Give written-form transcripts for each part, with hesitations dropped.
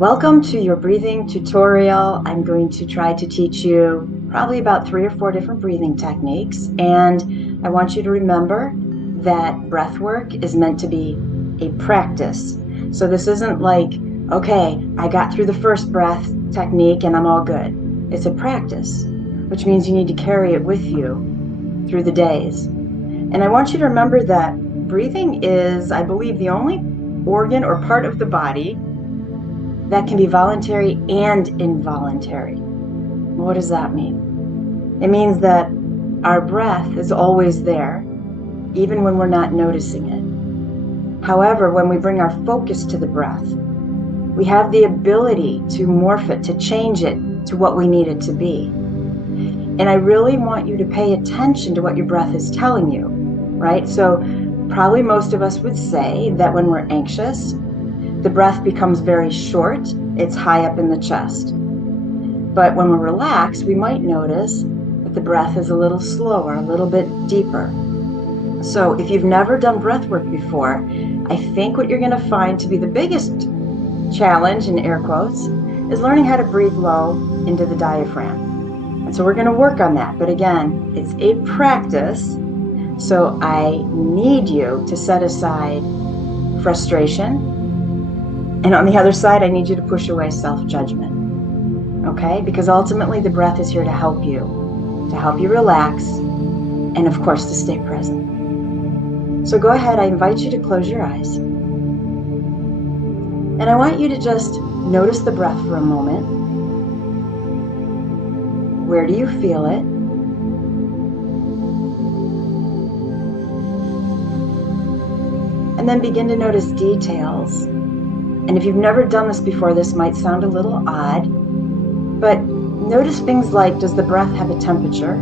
Welcome to your breathing tutorial. I'm going to try to teach you probably about 3 or 4 different breathing techniques, and I want you to remember that breath work is meant to be a practice. So this isn't like, okay, I got through the first breath technique and I'm all good. It's a practice, which means you need to carry it with you through the days. And I want you to remember that breathing is, I believe, the only organ or part of the body that can be voluntary and involuntary. What does that mean? It means that our breath is always there, even when we're not noticing it. However, when we bring our focus to the breath, we have the ability to morph it, to change it to what we need it to be. And I really want you to pay attention to what your breath is telling you, right? So probably most of us would say that when we're anxious, the breath becomes very short. It's high up in the chest. But when we're relaxed, we might notice that the breath is a little slower, a little bit deeper. So if you've never done breath work before, I think what you're going to find to be the biggest challenge, in air quotes, is learning how to breathe low into the diaphragm. And so we're going to work on that. But again, it's a practice. So I need you to set aside frustration. And on the other side, I need you to push away self-judgment, okay? Because ultimately the breath is here to help you relax, and of course to stay present. So go ahead, I invite you to close your eyes. And I want you to just notice the breath for a moment. Where do you feel it? And then begin to notice details. And if you've never done this before, this might sound a little odd, but notice things like, does the breath have a temperature?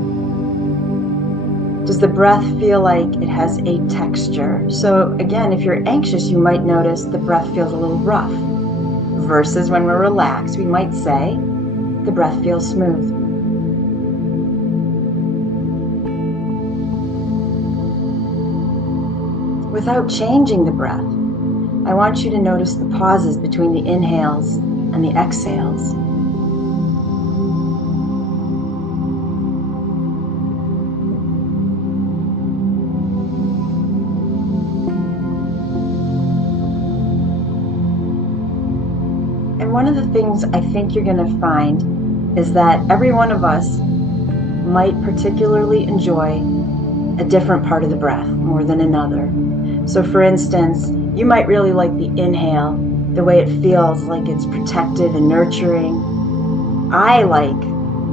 Does the breath feel like it has a texture? So again, if you're anxious, you might notice the breath feels a little rough, versus when we're relaxed, we might say the breath feels smooth. Without changing the breath, I want you to notice the pauses between the inhales and the exhales. And one of the things I think you're going to find is that every one of us might particularly enjoy a different part of the breath more than another. So for instance, you might really like the inhale, the way it feels like it's protective and nurturing. I like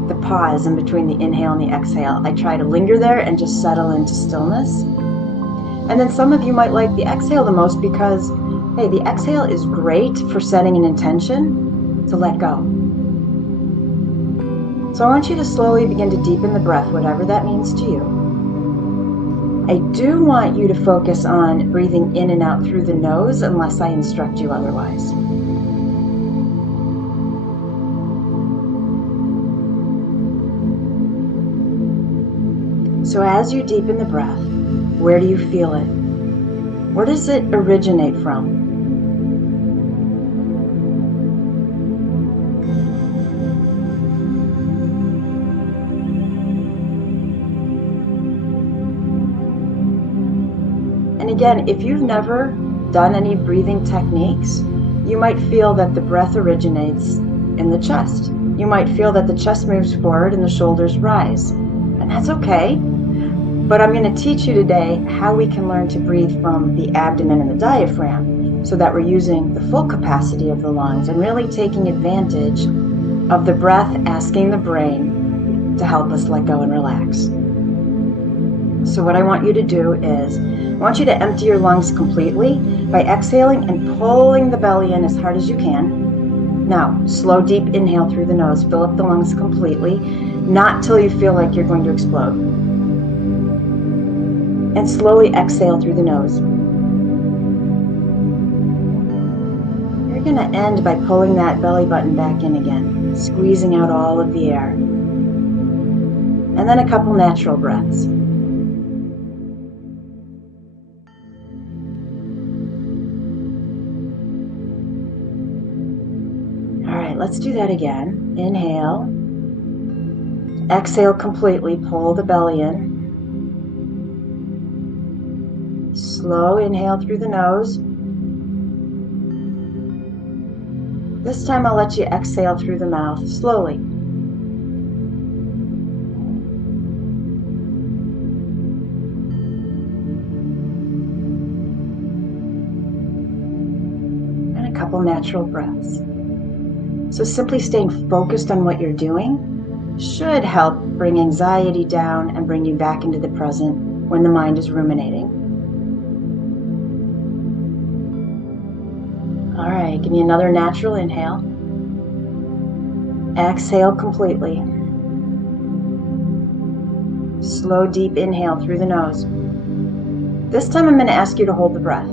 the pause in between the inhale and the exhale. I try to linger there and just settle into stillness. And then some of you might like the exhale the most because, hey, the exhale is great for setting an intention to let go. So I want you to slowly begin to deepen the breath, whatever that means to you. I do want you to focus on breathing in and out through the nose unless I instruct you otherwise. So as you deepen the breath, where do you feel it? Where does it originate from? And again, if you've never done any breathing techniques, you might feel that the breath originates in the chest. You might feel that the chest moves forward and the shoulders rise. And that's okay. But I'm going to teach you today how we can learn to breathe from the abdomen and the diaphragm so that we're using the full capacity of the lungs and really taking advantage of the breath asking the brain to help us let go and relax. So what I want you to do is, I want you to empty your lungs completely by exhaling and pulling the belly in as hard as you can. Now, slow, deep inhale through the nose. Fill up the lungs completely, not till you feel like you're going to explode. And slowly exhale through the nose. You're going to end by pulling that belly button back in again, squeezing out all of the air. And then a couple natural breaths. let's do that again. Inhale. Exhale completely, pull the belly in. Slow inhale through the nose. This time I'll let you exhale through the mouth, slowly. And a couple natural breaths. So simply staying focused on what you're doing should help bring anxiety down and bring you back into the present when the mind is ruminating. All right, give me another natural inhale. Exhale completely. Slow, deep inhale through the nose. This time I'm going to ask you to hold the breath.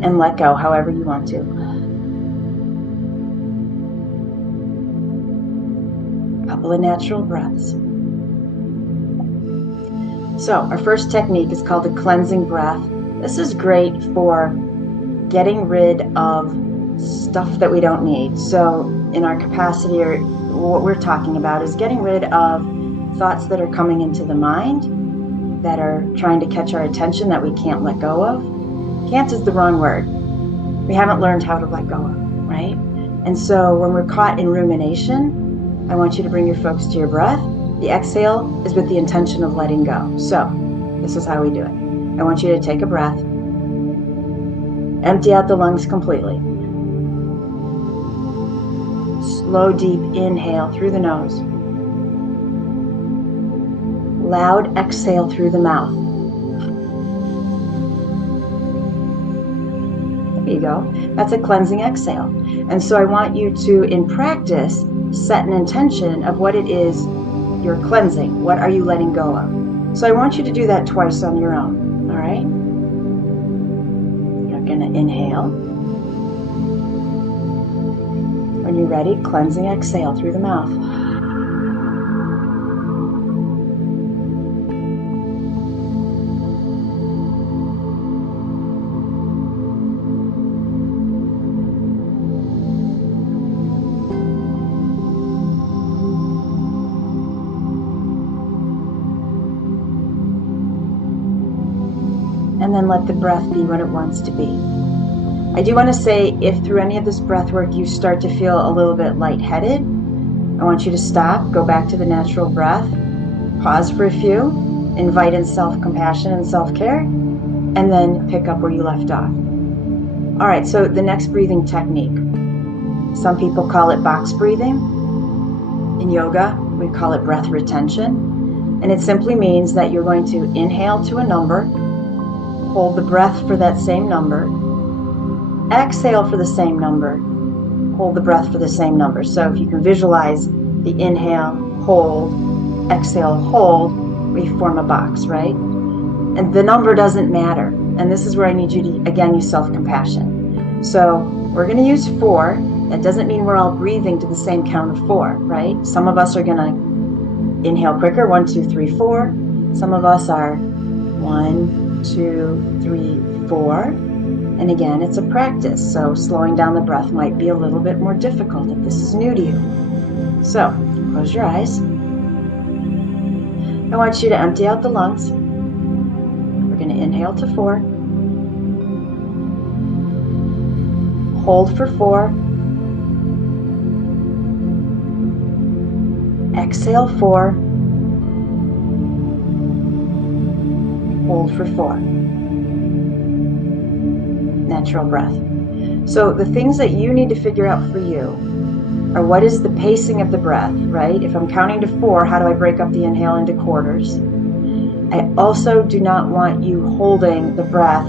And let go however you want to. Couple of natural breaths. So our first technique is called the cleansing breath. This is great for getting rid of stuff that we don't need. So in our capacity, or what we're talking about is getting rid of thoughts that are coming into the mind that are trying to catch our attention that we can't let go of. Can't is the wrong word. We haven't learned how to let go of, right? And so when we're caught in rumination, I want you to bring your focus to your breath. The exhale is with the intention of letting go. So this is how we do it. I want you to take a breath. Empty out the lungs completely. Slow, deep inhale through the nose. Loud exhale through the mouth. There you go. That's a cleansing exhale. And so I want you to, in practice, set an intention of what it is you're cleansing. What are you letting go of? So I want you to do that twice on your own. All right? You're going to inhale. When you're ready, cleansing exhale through the mouth. And then let the breath be what it wants to be. I do want to say, if through any of this breath work you start to feel a little bit lightheaded, I want you to stop, go back to the natural breath, pause for a few, invite in self-compassion and self-care, and then pick up where you left off. All right, so the next breathing technique. Some people call it box breathing. In yoga, we call it breath retention. And it simply means that you're going to inhale to a number, hold the breath for that same number, exhale for the same number, hold the breath for the same number. So if you can visualize the inhale, hold, exhale, hold, we form a box, right? And the number doesn't matter. And this is where I need you to, again, use self-compassion. So we're going to use 4. That doesn't mean we're all breathing to the same count of 4, right? Some of us are going to inhale quicker, 1, 2, 3, 4. Some of us are 1, 2, 3, 4. And again, it's a practice, so slowing down the breath might be a little bit more difficult if this is new to you. So, close your eyes. I want you to empty out the lungs. We're going to inhale to 4. Hold for 4. Exhale 4. Hold for 4. Natural breath. So the things that you need to figure out for you are, what is the pacing of the breath, right? If I'm counting to 4, how do I break up the inhale into quarters? I also do not want you holding the breath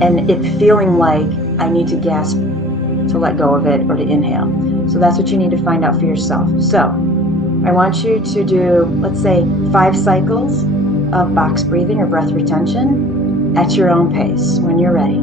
and it feeling like I need to gasp to let go of it or to inhale. So that's what you need to find out for yourself. So I want you to do, let's say, 5 cycles of box breathing or breath retention at your own pace when you're ready.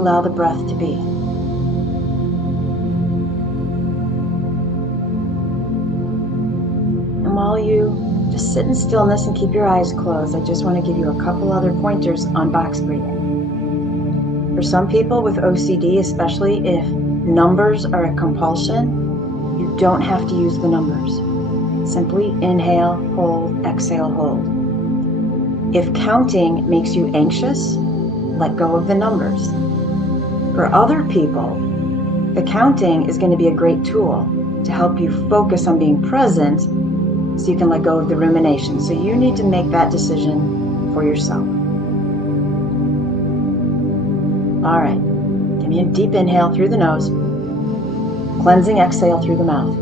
allow the breath to be. And while you just sit in stillness and keep your eyes closed, I just want to give you a couple other pointers on box breathing. For some people with OCD, especially if numbers are a compulsion, you don't have to use the numbers. Simply inhale, hold, exhale, hold. If counting makes you anxious, let go of the numbers. For other people, the counting is going to be a great tool to help you focus on being present so you can let go of the rumination. So you need to make that decision for yourself. All right, give me a deep inhale through the nose, cleansing exhale through the mouth.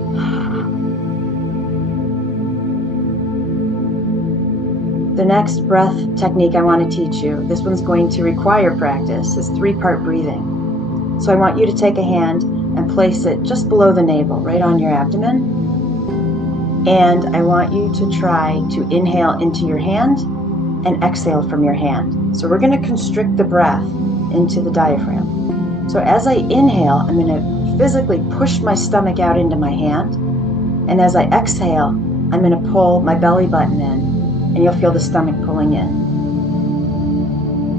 The next breath technique I want to teach you, this one's going to require practice, is 3-part breathing. So I want you to take a hand and place it just below the navel, right on your abdomen. And I want you to try to inhale into your hand and exhale from your hand. So we're going to constrict the breath into the diaphragm. So as I inhale, I'm going to physically push my stomach out into my hand. And as I exhale, I'm going to pull my belly button in, and you'll feel the stomach pulling in.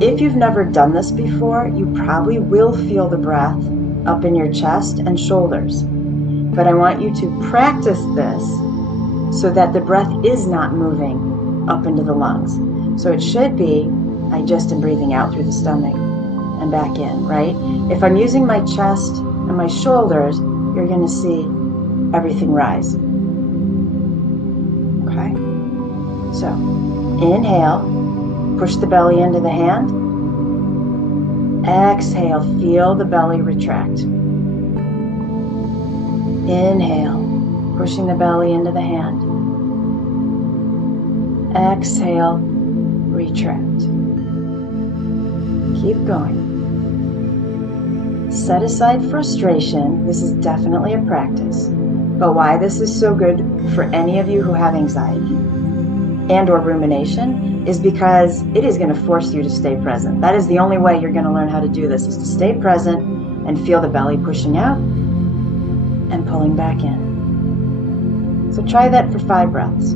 If you've never done this before, you probably will feel the breath up in your chest and shoulders. But I want you to practice this so that the breath is not moving up into the lungs. So it should be, I just am breathing out through the stomach and back in, right? If I'm using my chest and my shoulders, you're going to see everything rise. Okay? So inhale, push the belly into the hand. Exhale, feel the belly retract. Inhale, pushing the belly into the hand. Exhale, retract. Keep going. Set aside frustration. This is definitely a practice. But why this is so good for any of you who have anxiety and or rumination is because it is going to force you to stay present. That is the only way you're going to learn how to do this, is to stay present and feel the belly pushing out and pulling back in. So try that for 5 breaths.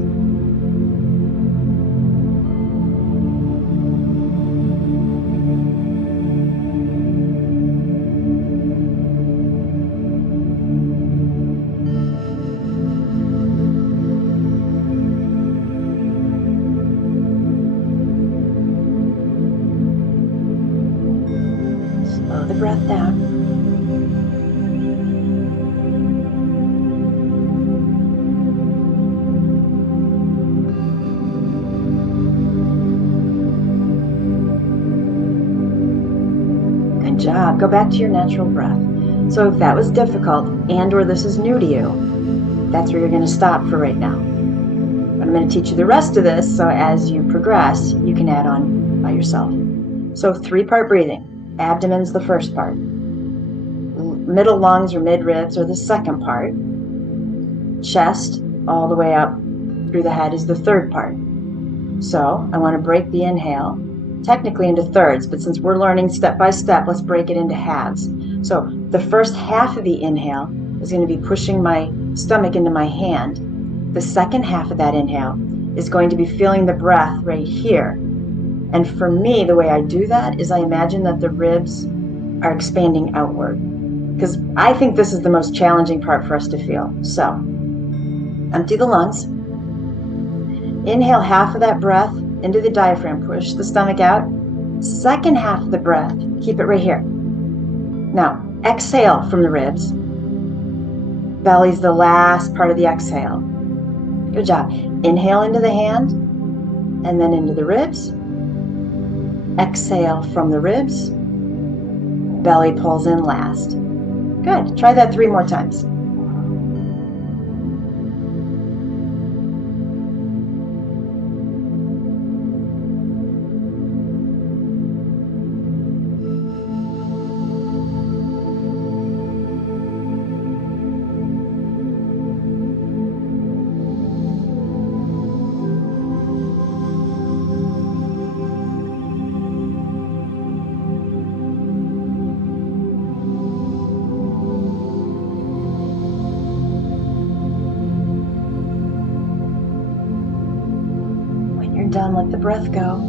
Slow the breath down. Good job. Go back to your natural breath. So if that was difficult and or this is new to you, that's where you're going to stop for right now. But I'm going to teach you the rest of this, so as you progress, you can add on by yourself. So 3-part breathing. Abdomen's the first part. Middle lungs or mid-ribs are the second part. Chest all the way up through the head is the third part. So I want to break the inhale technically into thirds, but since we're learning step by step, let's break it into halves. So the first half of the inhale is going to be pushing my stomach into my hand. The second half of that inhale is going to be feeling the breath right here. And for me, the way I do that is I imagine that the ribs are expanding outward, because I think this is the most challenging part for us to feel. So empty the lungs. Inhale half of that breath into the diaphragm. Push the stomach out. Second half of the breath, keep it right here. Now, exhale from the ribs. Belly's the last part of the exhale. Good job. Inhale into the hand and then into the ribs. Exhale from the ribs. Belly pulls in last. Good. Try that 3 more times. done, let the breath go.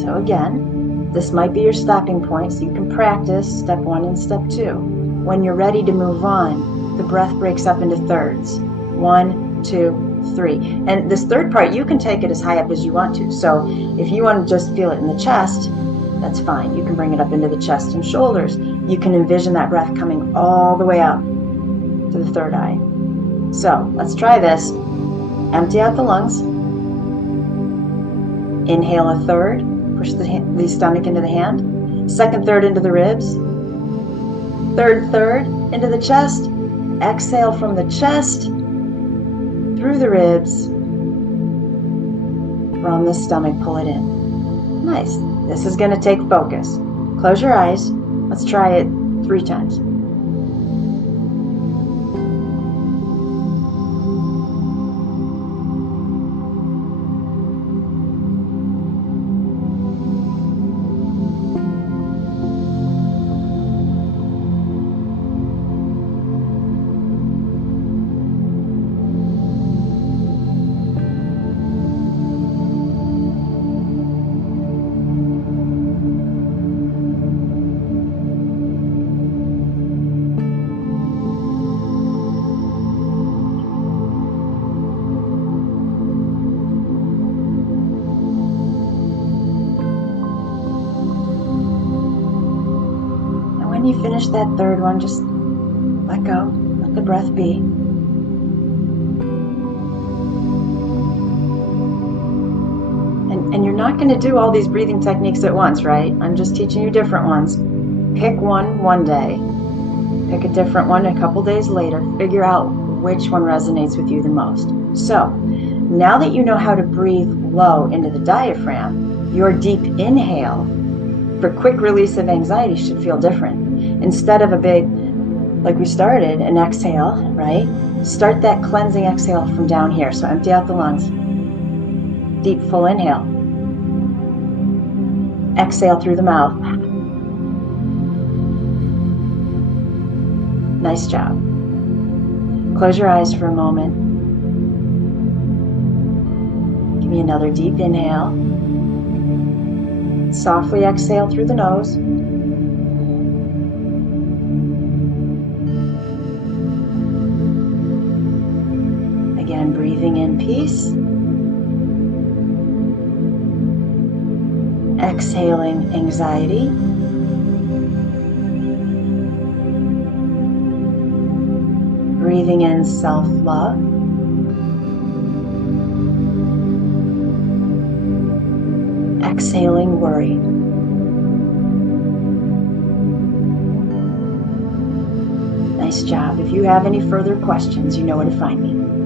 So again, this might be your stopping point, so you can practice step 1 and step 2. When you're ready to move on, the breath breaks up into thirds. 1, 2, 3. And this third part, you can take it as high up as you want to. So if you want to just feel it in the chest, that's fine. You can bring it up into the chest and shoulders. You can envision that breath coming all the way up to the third eye. So let's try this. Empty out the lungs. Inhale a third. Push the stomach into the hand. Second third into the ribs. Third third into the chest. Exhale from the chest through the ribs. From the stomach, pull it in. Nice. This is going to take focus. Close your eyes. Let's try it 3 times. When you finish that third one, just let go, let the breath be. And you're not going to do all these breathing techniques at once, right? I'm just teaching you different ones. Pick one day, pick a different one a couple days later, figure out which one resonates with you the most. So, now that you know how to breathe low into the diaphragm, your deep inhale for quick release of anxiety should feel different. Instead of a big, like we started, an exhale, right? Start that cleansing exhale from down here. So empty out the lungs. Deep full inhale. Exhale through the mouth. Nice job. Close your eyes for a moment. Give me another deep inhale. Softly exhale through the nose. Again, breathing in peace. Exhaling anxiety. Breathing in self-love. Exhaling worry. Nice job. If you have any further questions, you know where to find me.